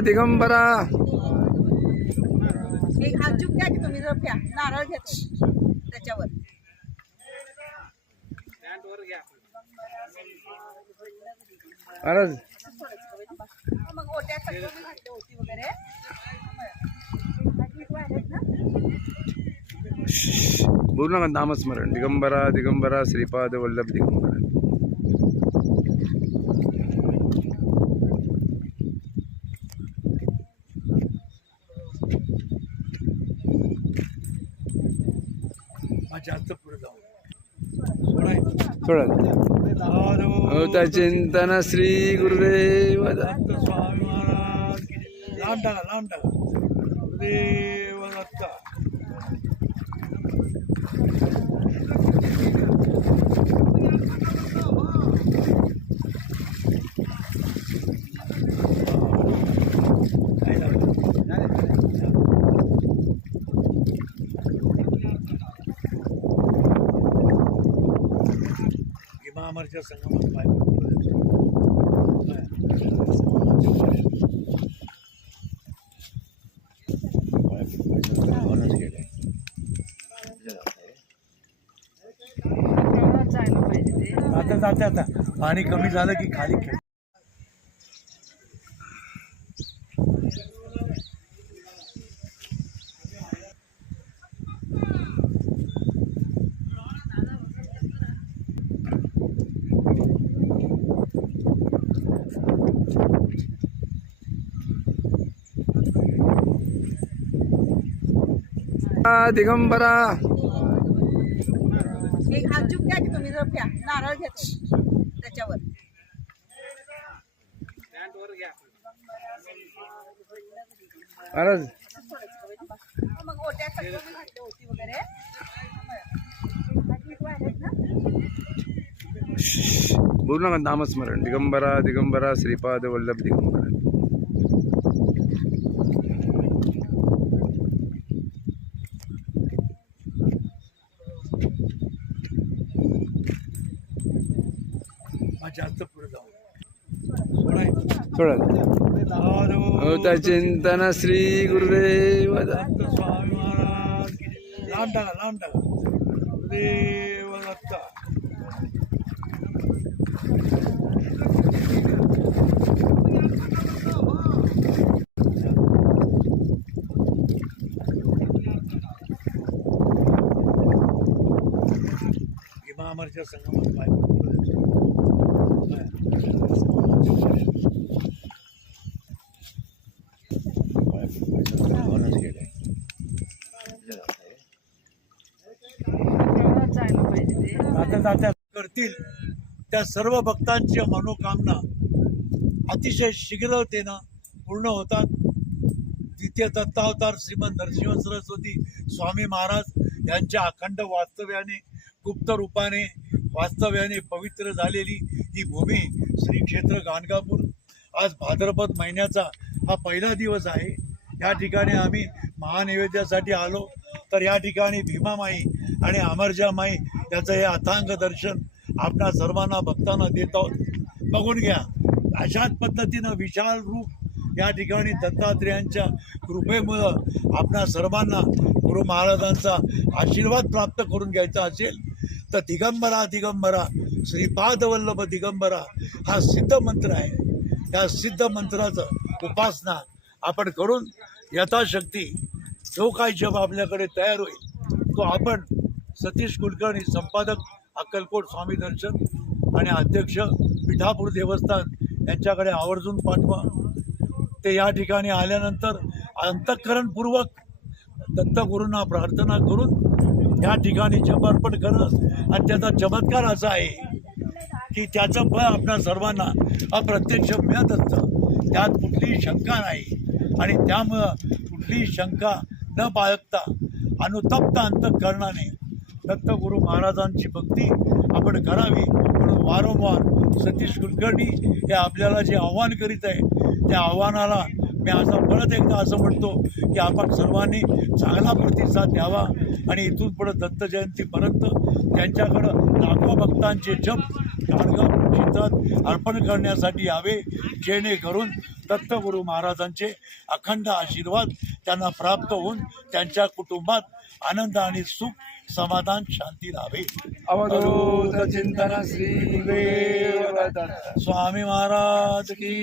दिगंबरा. एक द्या की तुम्ही नारळ त्याच्यावर. महाराज. मग ओट्या सगळं मी घातली होती वगैरे. बाकी आहेत ना बोलू नका नामस्मरण. दिगंबरा दिगंबरा श्रीपाद वल्लभ दिगंबरा. जास्त पुढे जाऊ. सोडा चिंतन श्री गुरुदेव. स्वामी महाराज. लांब टाका लांब टाका. गुरुदेव. मार्जर आता आता पानी कमी जाता पानी कमी जा दिगंबरा. एक आजूक द्या की तुम्ही त्याच्यावर. महाराज. मग ओट्या सगळं मी घातली होती वगैरे. बाकी आहेत ना बोलू नका नामस्मरण. दिगंबरा दिगंबरा श्रीपाद वल्लभ दिगंबरा. जास्त पुढे जाऊ. सोडायचं चिंतन श्री गुरुदेव. स्वामी महाराज. लांब टाका लांब टाका. गुरुदेव दत्त संगमात पाहिजे करतील त्या सर्व भक्तांची मनोकामना अतिशय शीघ्रतेनं पूर्ण होतात. द्वितीय दत्तावतार श्रीमंत नरसिंह सरस्वती स्वामी महाराज यांच्या अखंड वास्तव्याने गुप्त रूपाने वास्तव्याने पवित्र झालेली ही भूमी श्री क्षेत्र गाणगापूर. आज भाद्रपद महिन्याचा हा पहिला दिवस आहे. या ठिकाणी आम्ही महानैवेद्यासाठी आलो. तर या ठिकाणी भीमामाई आणि अमरजा माई याचं हे अथांग दर्शन आपणा सर्वांना भक्तांना देत आहोत. बघून घ्या अशाच पद्धतीनं विशाल रूप या ठिकाणी दत्तात्रेयांच्या कृपेमुळं आपणा सर्वांना गुरु महाराजांचा आशीर्वाद प्राप्त करून घ्यायचा असेल तर दिगंबरा दिगंबरा श्री पादवल्लभ दिगंबरा हा सिद्ध मंत्र आहे. या सिद्ध मंत्राचं उपासना आपण करून यथाशक्ती जो काय जप आपल्याकडे तयार होईल तो आपण सतीश कुलकर्णी संपादक अक्कलकोट स्वामी दर्शन आणि अध्यक्ष पिठापूर देवस्थान यांच्याकडे आवर्जून पाठवा. ते या ठिकाणी आल्यानंतर अंतःकरणपूर्वक दत्तगुरूंना प्रार्थना करून या ठिकाणी जपार्पण करणं आणि त्याचा चमत्कार असा आहे. की त्याचं फळ आपल्या सर्वांना अप्रत्यक्ष मिळत असतं. त्यात कुठलीही शंका नाही. आणि त्यामुळं कुठलीही शंका न बाळगता अनुतप्त अंतकरणाने दत्तगुरू महाराजांची भक्ती आपण करावी म्हणून वारंवार सतीश कुलकर्णी हे आपल्याला जे आव्हान करीत आहे त्या आव्हानाला मी असं परत एकदा असं म्हणतो की आपण सर्वांनी चांगला प्रतिसाद द्यावा आणि इथून पुढे दत्त जयंतीपर्यंत त्यांच्याकडं लाखो भक्तांचे जप गाणगापूर क्षेत्रात अर्पण करण्यासाठी यावे जेणेकरून दत्तगुरू महाराजांचे अखंड आशीर्वाद त्यांना प्राप्त होऊन त्यांच्या कुटुंबात आनंद आणि सुख समाधान शांती राहावे अवधूत चिंतन श्री स्वामी महाराज की